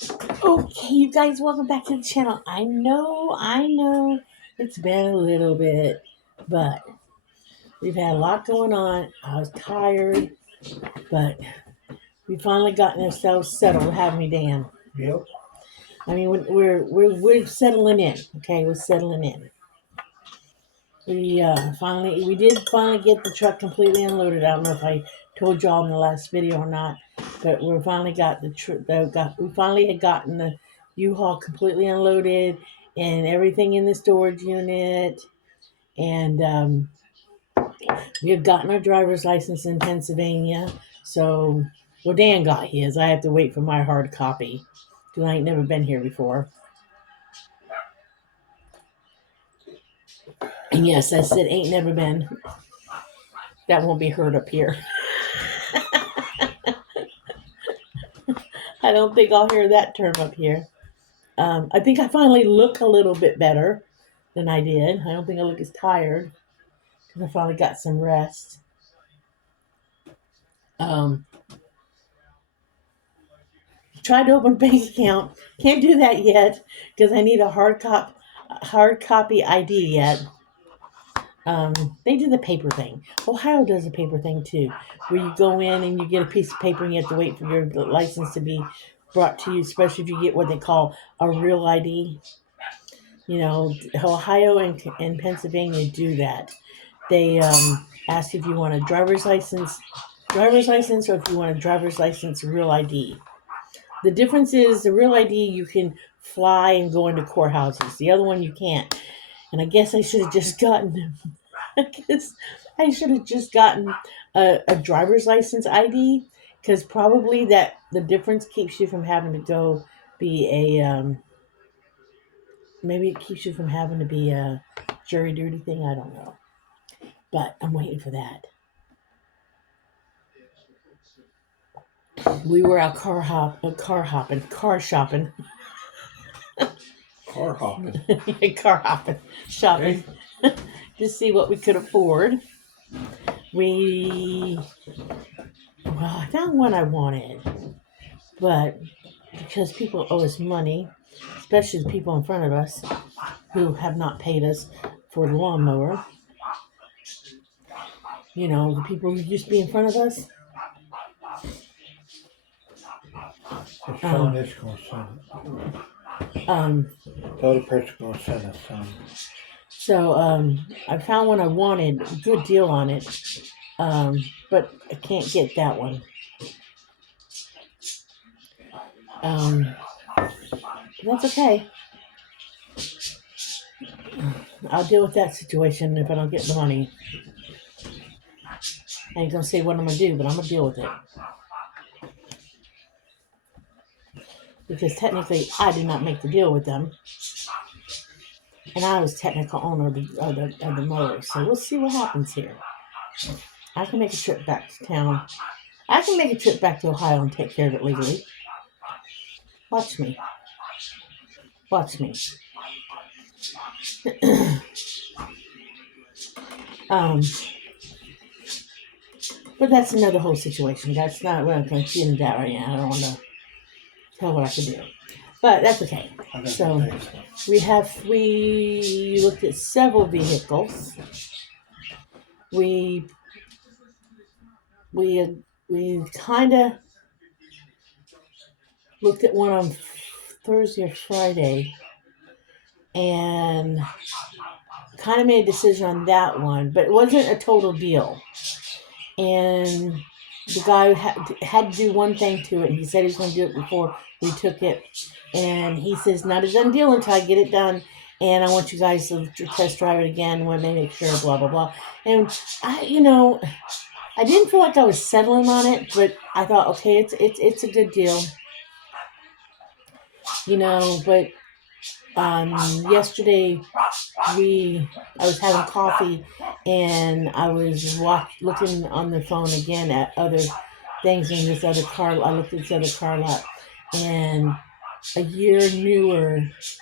Okay, you guys, welcome back to the channel. I know, it's been a little bit, but we've had a lot going on. I was tired, but we finally gotten ourselves settled, haven't we, Dan? Yep. I mean, we're settling in. Okay, we're settling in. We did finally get the truck completely unloaded. I don't know if I told y'all in the last video or not, but we finally got we finally had gotten the U-Haul completely unloaded and everything in the storage unit, and we have gotten our driver's license in Pennsylvania. So, well, Dan got his. I have to wait for my hard copy because I ain't never been here before. And yes, I said ain't never been. That won't be heard up here. I don't think I'll hear that term up here. I think I finally look a little bit better than I did. I don't think I look as tired because I finally got some rest. Tried to open a bank account. Can't do that yet because I need a hard copy ID yet. They do the paper thing. Ohio does a paper thing too, where you go in and you get a piece of paper and you have to wait for your license to be brought to you, especially if you get what they call a real ID. You know, Ohio and Pennsylvania do that. They ask if you want a driver's license, or if you want a driver's license real ID. The difference is the real ID you can fly and go into courthouses. The other one you can't. And I guess I should have just gotten. I guess I should have just gotten a driver's license ID because probably that the difference keeps you from having to go be a maybe it keeps you from having to be a jury duty thing. I don't know, but I'm waiting for that. We were out car shopping, Car hopping. car hopping, shopping to see what we could afford. I found one I wanted, but because people owe us money, especially the people in front of us who have not paid us for the lawnmower. You know, the people who used to be in front of us. Someone is going to send it. The other person going to send it. So I found one I wanted, a good deal on it, but I can't get that one. That's okay. I'll deal with that situation if I don't get the money. I ain't gonna say what I'm gonna do, but I'm gonna deal with it. Because technically, I did not make the deal with them, and I was technical owner of the mower. So we'll see what happens here. I can make a trip back to town. I can make a trip back to Ohio and take care of it legally. Watch me. Watch me. But that's another whole situation. That's not what I'm going to get into that right now. I don't want to tell what I can do. But that's okay. So we looked at several vehicles. We kind of looked at one on Thursday or Friday and kind of made a decision on that one, but it wasn't a total deal. And the guy had to do one thing to it. He said he was going to do it before we took it. And he says, not a done deal until I get it done. And I want you guys to test drive it again when they make sure, blah, blah, blah. And I didn't feel like I was settling on it, but I thought, okay, it's a good deal. But yesterday I was having coffee and I was looking on the phone again at other things in this other car. I looked at this other car lot and a year newer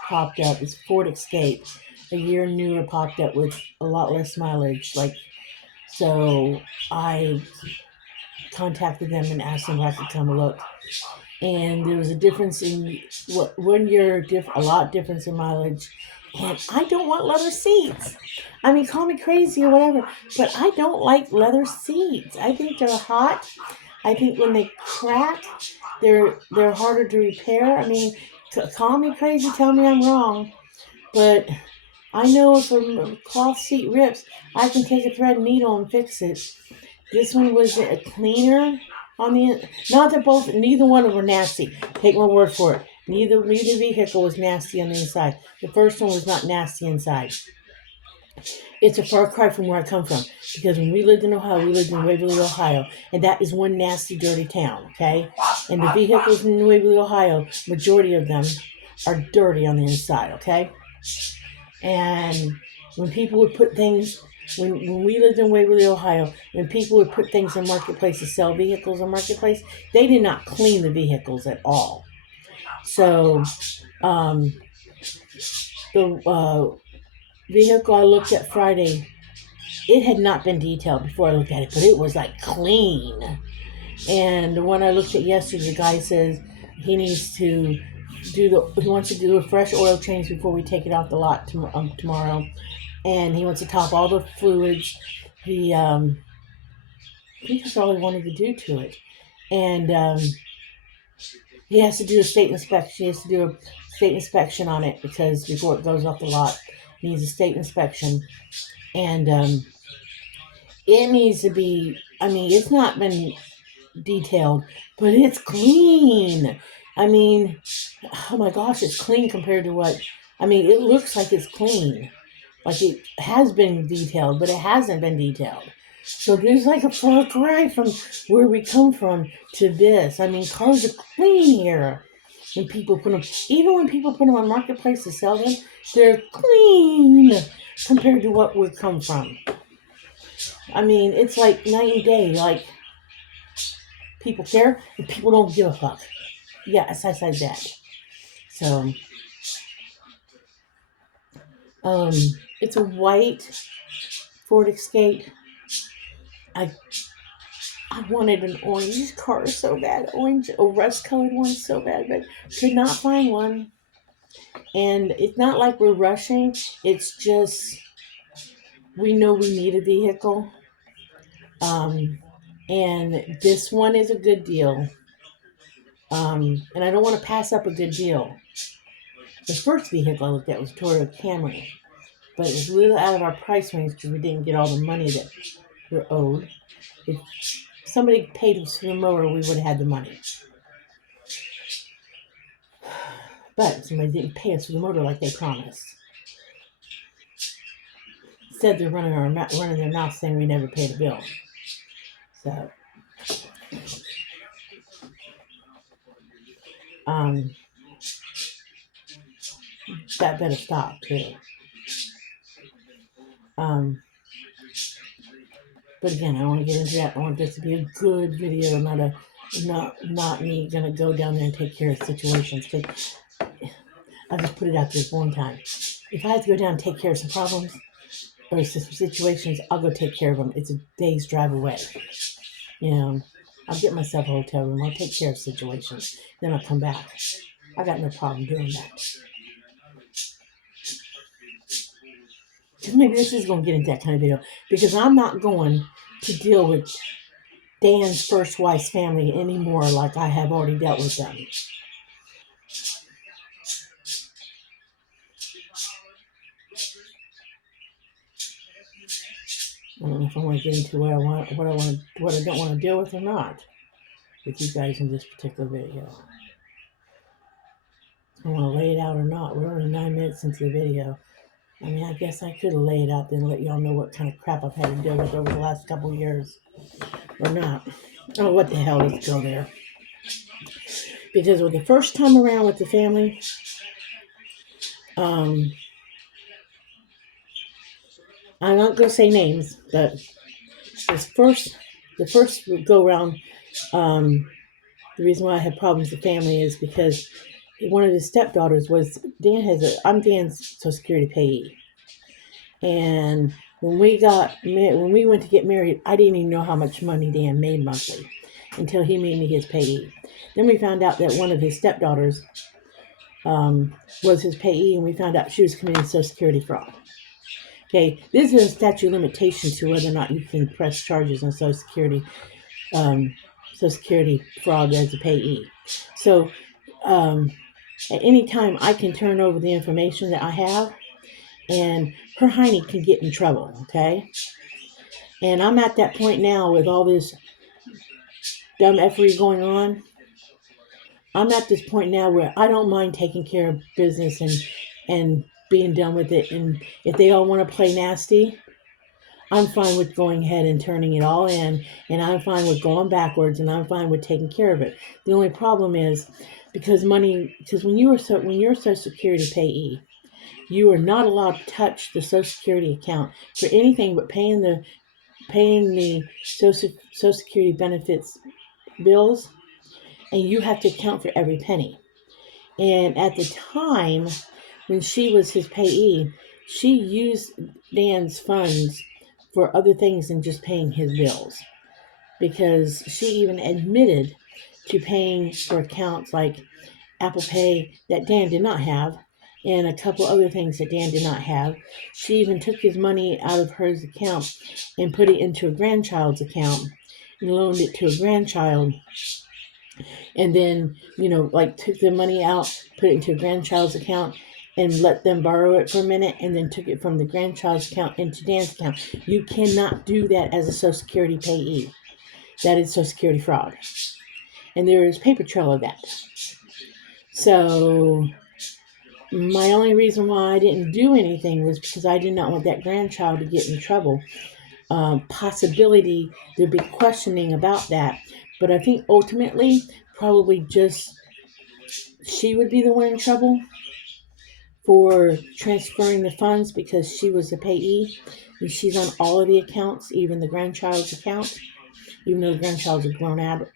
popped up. It's Ford Escape. A year newer popped up with a lot less mileage. So I contacted them and asked them if I could come look. and there was a difference in what 1 year, a lot difference in mileage. And I don't want leather seats. I mean, call me crazy or whatever, but I don't like leather seats. I think they're hot. I think when they crack, they're harder to repair. I mean, call me crazy, tell me I'm wrong, but I know if a cloth seat rips, I can take a thread and needle and fix it. This one was a cleaner on the. Not that both, neither one of them were nasty. Take my word for it. Neither vehicle was nasty on the inside. The first one was not nasty inside. It's a far cry from where I come from, because when we lived in Ohio, we lived in Waverly, Ohio, and that is one nasty, dirty town. Okay, and the vehicles in Waverly, Ohio, majority of them are dirty on the inside. Okay, and when people would put things. When we lived in Waverly, Ohio, when people would put things in Marketplace to sell vehicles on Marketplace, they did not clean the vehicles at all. So, the vehicle I looked at Friday, it had not been detailed before I looked at it, but it was like clean. And the one I looked at yesterday, the guy says he needs to he wants to do a fresh oil change before we take it off the lot tomorrow. And he wants to top all the fluids. I think that's all he wanted to do to it. And he has to do a state inspection. He has to do a state inspection on it, because before it goes off the lot, he needs a state inspection. And it needs to be, I mean, it's not been detailed, but it's clean. I mean, oh my gosh, it's clean compared to what, I mean, it looks like it's clean. Like it has been detailed, but it hasn't been detailed. So there's like a far cry from where we come from to this. I mean, cars are clean here. When people put them, even when people put them on Marketplace to sell them, they're clean compared to what we come from. I mean, it's like night and day. Like, people care and people don't give a fuck. Yes, I said that. So, it's a white Ford Escape. I wanted an orange car so bad, orange, a rust-colored one so bad, but could not find one. And it's not like we're rushing. It's just we know we need a vehicle. And this one is a good deal. And I don't want to pass up a good deal. The first vehicle I looked at was Toyota Camry, but it was a little out of our price range because we didn't get all the money that we're owed. If somebody paid us for the motor, we would have had the money. But somebody didn't pay us for the motor like they promised. Instead, they're running their mouth saying we never paid a bill. So, that better stop too. But again, I don't want to get into that. I want this to be a good video, not me gonna go down there and take care of situations. Because I'll just put it out there one time. If I have to go down and take care of some problems or some situations, I'll go take care of them. It's a day's drive away. You know, I'll get myself a hotel room. I'll take care of situations. Then I'll come back. I got no problem doing that. Because maybe this is going to get into that kind of video. Because I'm not going to deal with Dan's first wife's family anymore like I have already dealt with them. I don't know if I want to get into what I don't want to deal with or not with you guys in this particular video. I want to lay it out or not. We're only 9 minutes into the video. I mean, I guess I could lay it out there and let y'all know what kind of crap I've had to deal with over the last couple of years. Or not. Oh, what the hell, let's go there. Because with the first time around with the family, I'm not going to say names, but the first go around, the reason why I had problems with the family is because one of his stepdaughters was, I'm Dan's Social Security payee. And when we went to get married, I didn't even know how much money Dan made monthly. until he made me his payee. Then we found out that one of his stepdaughters was his payee, and we found out she was committing Social Security fraud. Okay, this is a statute of limitation to whether or not you can press charges on Social Security fraud as a payee. So at any time, I can turn over the information that I have, and her hiney can get in trouble, okay? And I'm at that point now with all this dumb effery going on. I'm at this point now where I don't mind taking care of business and being done with it. And if they all want to play nasty, I'm fine with going ahead and turning it all in, and I'm fine with going backwards, and I'm fine with taking care of it. The only problem is because when you're a Social Security payee, you are not allowed to touch the Social Security account for anything but paying the Social Security benefits bills, and you have to account for every penny. And at the time when she was his payee, she used Dan's funds for other things than just paying his bills, because she even admitted to paying for accounts like Apple Pay that Dan did not have, and a couple other things that Dan did not have. She even took his money out of her account and put it into a grandchild's account and loaned it to a grandchild. And then, took the money out, put it into a grandchild's account, and let them borrow it for a minute, and then took it from the grandchild's account into Dan's account. You cannot do that as a Social Security payee. That is Social Security fraud. And there is paper trail of that. So my only reason why I didn't do anything was because I did not want that grandchild to get in trouble. Possibility there'd be questioning about that. But I think ultimately, probably just she would be the one in trouble for transferring the funds, because she was a payee and she's on all of the accounts, even the grandchild's account, even though the grandchild's a grown adult.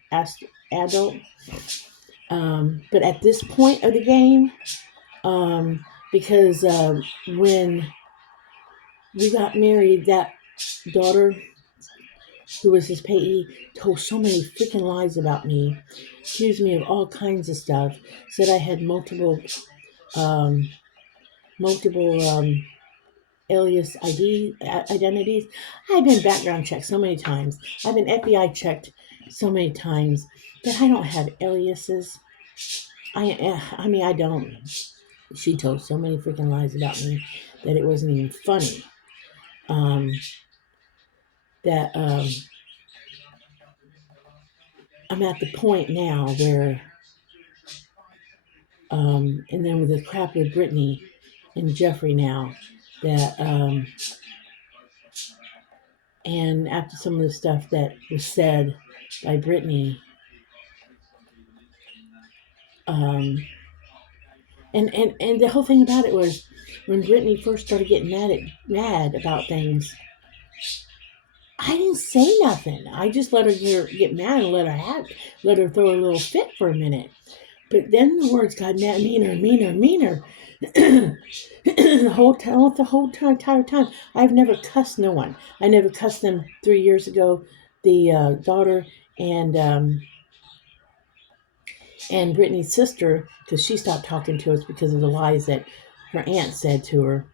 But at this point of the game, because when we got married, that daughter, who was his payee, told so many freaking lies about me, accused me of all kinds of stuff, said I had multiple alias identities. I've been background checked so many times. I've been FBI checked so many times that I don't have aliases. I don't. She told so many freaking lies about me that it wasn't even funny. I'm at the point now where, and then with the crap with Brittany and Jeffrey now, that, and after some of the stuff that was said by Brittany, and the whole thing about it was, when Brittany first started getting mad about things, I didn't say nothing. I just let her get mad and let her throw a little fit for a minute. But then the words got meaner and meaner and meaner. the whole entire time. I've never cussed no one. I never cussed them 3 years ago. The daughter and Brittany's sister, because she stopped talking to us because of the lies that her aunt said to her.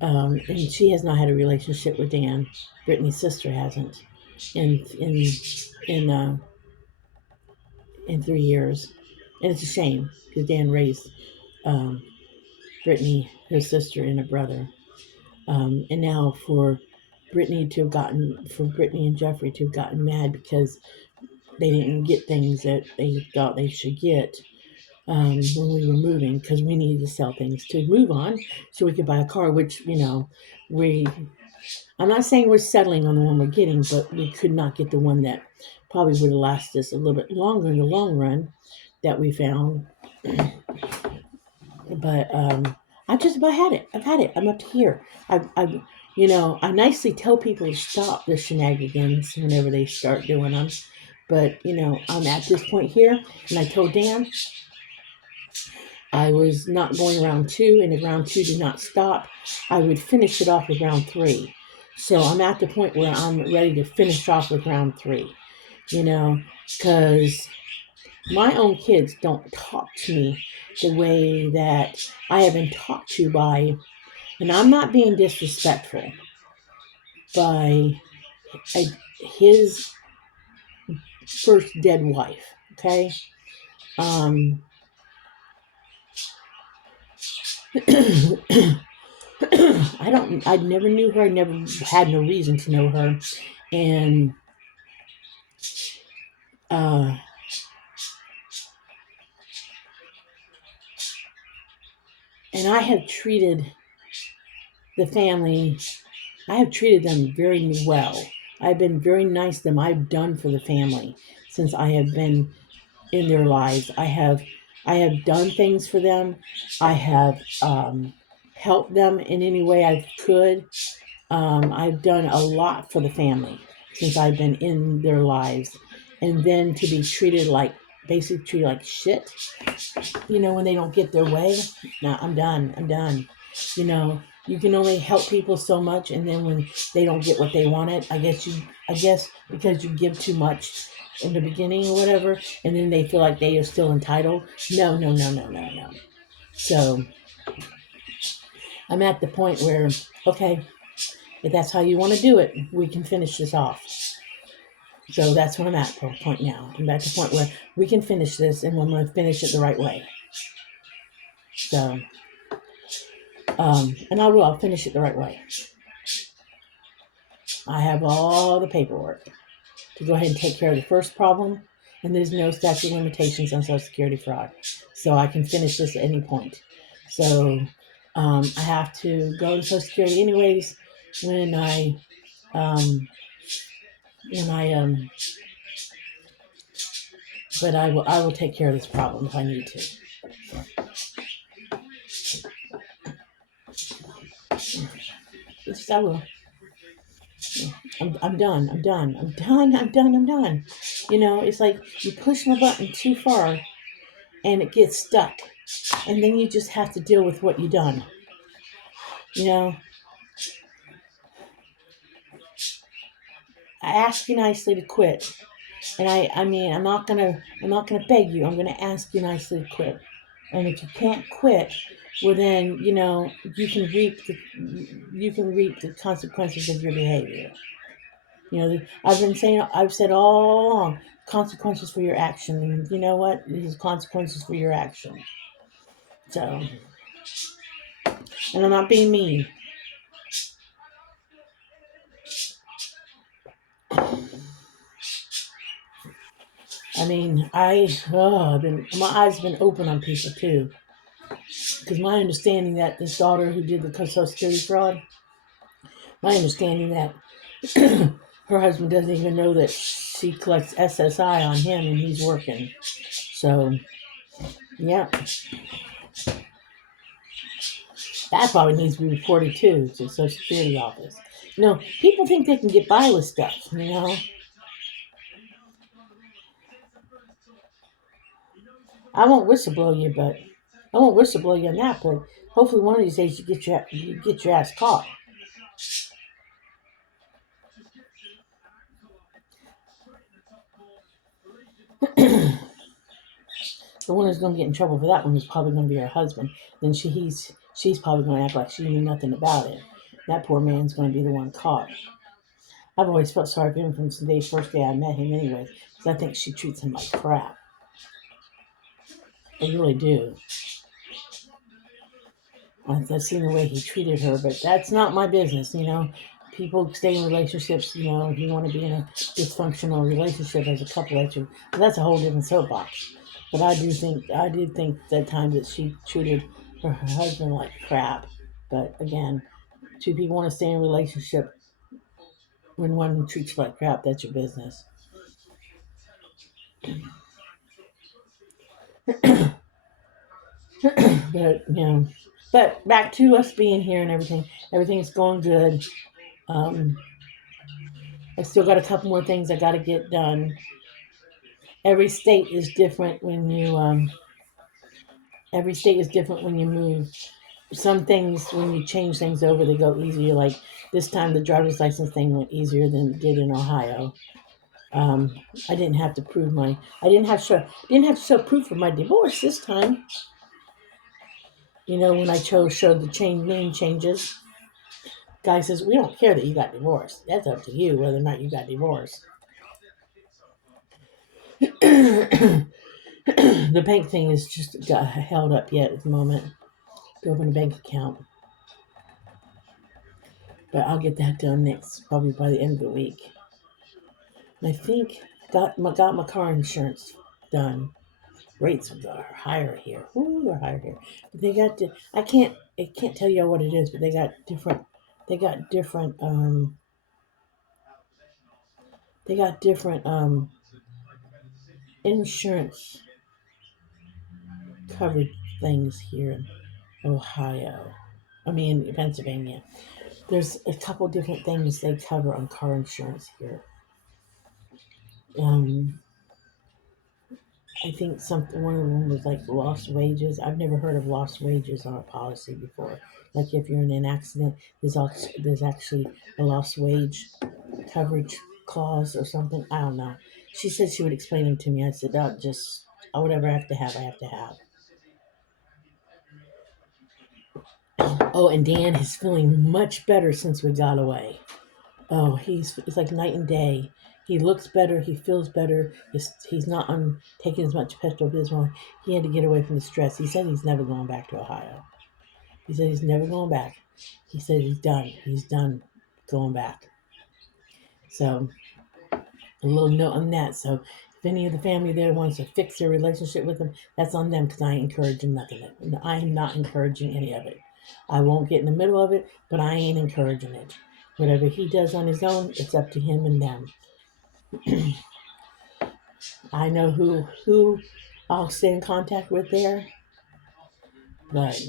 And she has not had a relationship with Dan. Brittany's sister hasn't in 3 years, and it's a shame because Dan raised Brittany, her sister, and a brother. And now for Brittany and Jeffrey to have gotten mad because they didn't get things that they thought they should get when we were moving, because we needed to sell things to move on so we could buy a car, which, I'm not saying we're settling on the one we're getting, but we could not get the one that probably would have lasted us a little bit longer in the long run that we found. But I've just about had it. I've had it. I'm up to here. I nicely tell people to stop the shenanigans whenever they start doing them. But, I'm at this point here, and I told Dan I was not going round 2, and if round 2 did not stop, I would finish it off with round 3. So I'm at the point where I'm ready to finish off with round 3, because my own kids don't talk to me the way that I have been talked to by, and I'm not being disrespectful, by his first dead wife. Okay. I never knew her. I never had no reason to know her. And, and I have treated the family, I have treated them very well. I've been very nice to them. I've done for the family since I have been in their lives. I have done things for them. I have helped them in any way I could. I've done a lot for the family since I've been in their lives. And then to be basically treated like shit, when they don't get their way. No, I'm done. You can only help people so much, and then when they don't get what they wanted, I guess because you give too much in the beginning or whatever, and then they feel like they are still entitled. No, no, no, no, no, no. So I'm at the point where, okay, if that's how you want to do it, we can finish this off. So that's what I'm at for point now. I'm at the point where we can finish this, and we're going to finish it the right way. So, and I'll finish it the right way. I have all the paperwork to go ahead and take care of the first problem, and there's no statute of limitations on Social Security fraud. So I can finish this at any point. So I have to go to Social Security anyways when I but I will take care of this problem if I need to. Yes, I will. I'm done. It's like you push my button too far and it gets stuck. And then you just have to deal with what you've done. I ask you nicely to quit. And I'm not gonna beg you. I'm gonna ask you nicely to quit. And if you can't quit, well then, you can reap the consequences of your behavior. I've said all along, consequences for your action. And you know what? There's consequences for your action. So, and I'm not being mean. My eyes have been open on people too. Because my understanding that this daughter who did the Social Security fraud, my understanding that her husband doesn't even know that she collects SSI on him and he's working. So, yeah. That probably needs to be reported too to the Social Security office. People think they can get by with stuff, I won't whistleblow you on that, but hopefully one of these days you get your ass caught. The one who's going to get in trouble for that one is probably going to be her husband. Then she's probably going to act like she knew nothing about it. That poor man's going to be the one caught. I've always felt sorry for him from the first day I met him anyway, because I think she treats him like crap. I really do. I've seen the way he treated her, but that's not my business, People stay in relationships, if you want to be in a dysfunctional relationship as a couple, that's a whole different soapbox. But I did think that time that she treated her husband like crap. But again, two people want to stay in a relationship. When one treats you like crap, that's your business. But back to us being here and everything. Everything's going good. I still got a couple more things I got to get done. Every state is different when you move. some things, when you change things over, they go easier. Like this time, the driver's license thing went easier than it did in Ohio. I didn't have to prove I didn't have to show proof of my divorce this time. When I showed the name changes, guy says, we don't care that you got divorced. That's up to you whether or not you got divorced. The bank thing is just got held up yet at the moment to open a bank account. But I'll get that done probably by the end of the week. And I think got my car insurance done. Rates are higher here. Ooh, they're higher here. But they got I can't tell you what it is, but they got different insurance covered things here in Ohio. In Pennsylvania. There's a couple different things they cover on car insurance here. I think one of them was like lost wages. I've never heard of lost wages on a policy before. Like if you're in an accident, there's actually a lost wage coverage clause or something. I don't know. She said she would explain them to me. I said, whatever I have to have, I have to have. Oh, and Dan is feeling much better since we got away. Oh, it's like night and day. He looks better. He feels better. He's not taking as much Pepto-Bismol. He had to get away from the stress. He said he's never going back to Ohio. He said he's never going back. He said he's done. He's done going back. So, a little note on that. So, if any of the family there wants to fix their relationship with him, that's on them because I ain't encouraging nothing. I am not encouraging any of it. I won't get in the middle of it, but I ain't encouraging it. Whatever he does on his own, it's up to him and them. I know who I'll stay in contact with there, but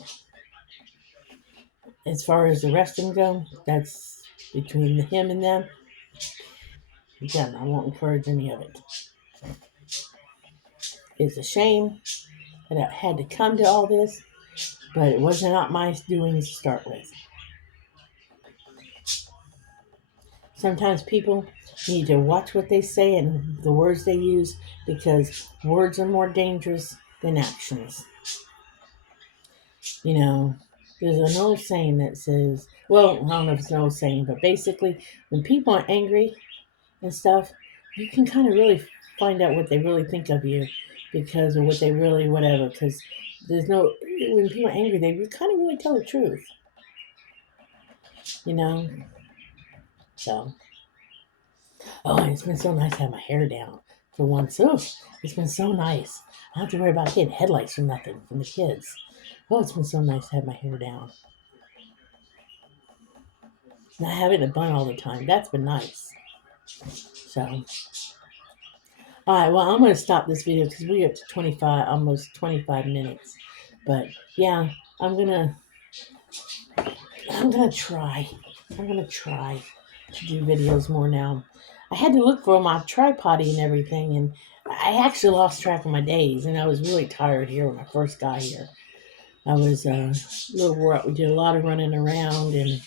as far as the rest of them go, that's between him and them. Again, I won't encourage any of it. It's a shame that I had to come to all this, but it was not my doing to start with. Sometimes people need to watch what they say and the words they use because words are more dangerous than actions. There's an old saying that says, well, I don't know if it's an old saying, but basically when people are angry and stuff, you can kind of really find out what they really think of you because of what they really, whatever, because when people are angry, they kind of really tell the truth, so. Oh, it's been so nice to have my hair down for once. Oh, it's been so nice. I don't have to worry about getting headlights or nothing from the kids. Oh, it's been so nice to have my hair down. Not having a bun all the time. That's been nice. So, all right. Well, I'm going to stop this video because we're up to almost 25 minutes. But yeah, I'm gonna try. I'm gonna try to do videos more now. I had to look for my tripod and everything, and I actually lost track of my days, and I was really tired here when I first got here. I was a little wore out. We did a lot of running around, and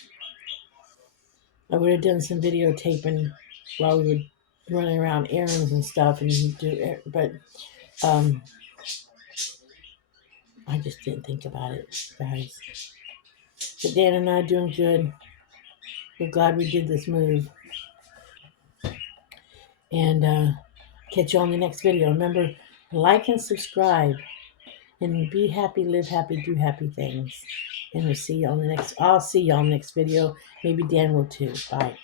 I would have done some videotaping while we were running around errands and stuff, but I just didn't think about it, guys. But Dan and I are doing good. We're glad we did this move. And catch you on the next video. Remember, like and subscribe. And be happy, live happy, do happy things. And I'll see you on the next video. Maybe Dan will too. Bye.